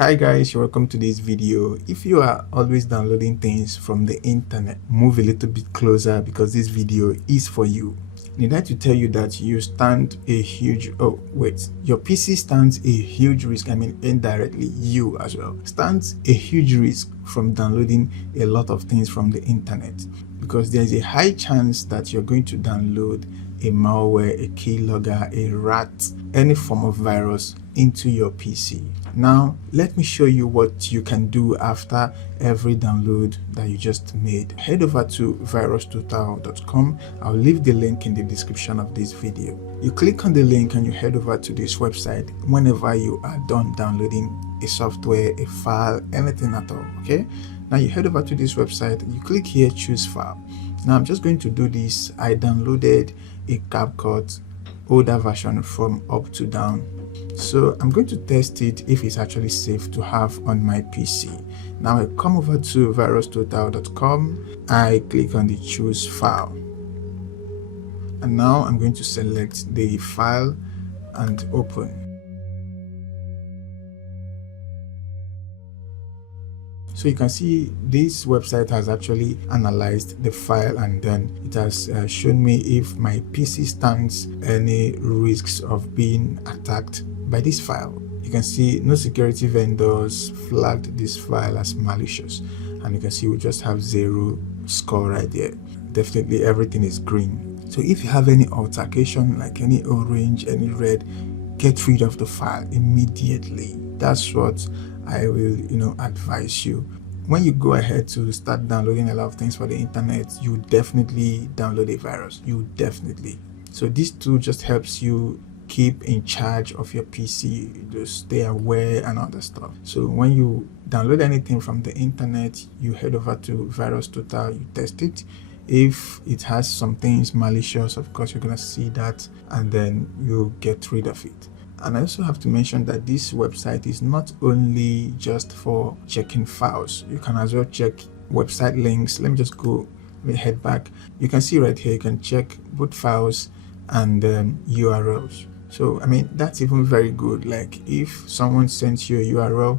Hi guys, you're welcome to this video. If you are always downloading things from the internet, move a little bit closer because this video is for you. Need I to tell you that you stand a huge your PC stands a huge risk. Indirectly, you as well stands a huge risk from downloading a lot of things from the internet, because there's a high chance that you're going to download a malware, a keylogger, a rat, any form of virus into your PC. Now let me show you what you can do after every download that you just made. Head over to VirusTotal.com. I'll leave the link in the description of this video. You click on the link and you head over to this website whenever you are done downloading a software, a file, anything at all. Okay, now you head over to this website, you click here, choose file. Now I'm just going to do this. I downloaded a CapCut older version from up to down, so I'm going to test it if it's actually safe to have on my PC. Now I come over to VirusTotal.com, I click on the choose file, and now I'm going to select the file and open. So you can see this website has actually analyzed the file, and then it has shown me if my PC stands any risks of being attacked by this file. You can see no security vendors flagged this file as malicious, and you can see we just have 0 score right there. Definitely everything is green. So if you have any altercation like any orange, any red, get rid of the file immediately. That's what I will advise you. When you go ahead to start downloading a lot of things for the internet, you definitely download a virus. So this tool just helps you keep in charge of your PC, to stay aware and other stuff. So when you download anything from the internet, you head over to VirusTotal, you test it. If it has some things malicious, of course you're gonna see that, and then you get rid of it. And I also have to mention that this website is not only just for checking files. You can as well check website links. Let me head back. You can see right here, you can check both files and URLs. So that's even very good. Like if someone sends you a URL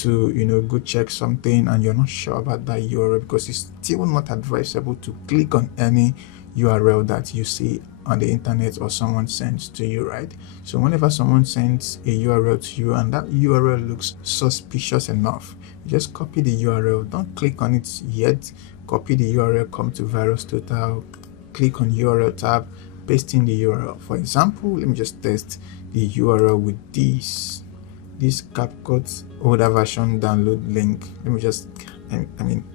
to go check something and you're not sure about that URL, because it's still not advisable to click on any URL that you see on the internet or someone sends to you, right? So whenever someone sends a URL to you and that URL looks suspicious enough, you just copy the URL. Don't click on it yet. Copy the URL, come to VirusTotal, click on URL tab, paste in the URL. For example, let me just test the URL with this CapCut older version download link. Let me just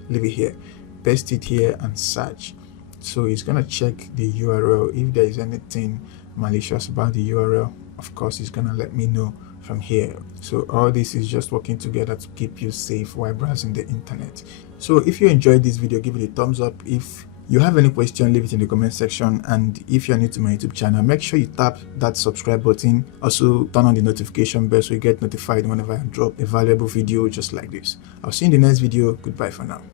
leave it here, paste it here and search. So it's gonna check the URL. If there is anything malicious about the URL, of course it's gonna let me know from here. So all this is just working together to keep you safe while browsing the internet. So if you enjoyed this video, give it a thumbs up. If you have any question, leave it in the comment section, and if you're new to my YouTube channel, make sure you tap that subscribe button. Also turn on the notification bell so you get notified whenever I drop a valuable video just like this. I'll see you in the next video. Goodbye for now.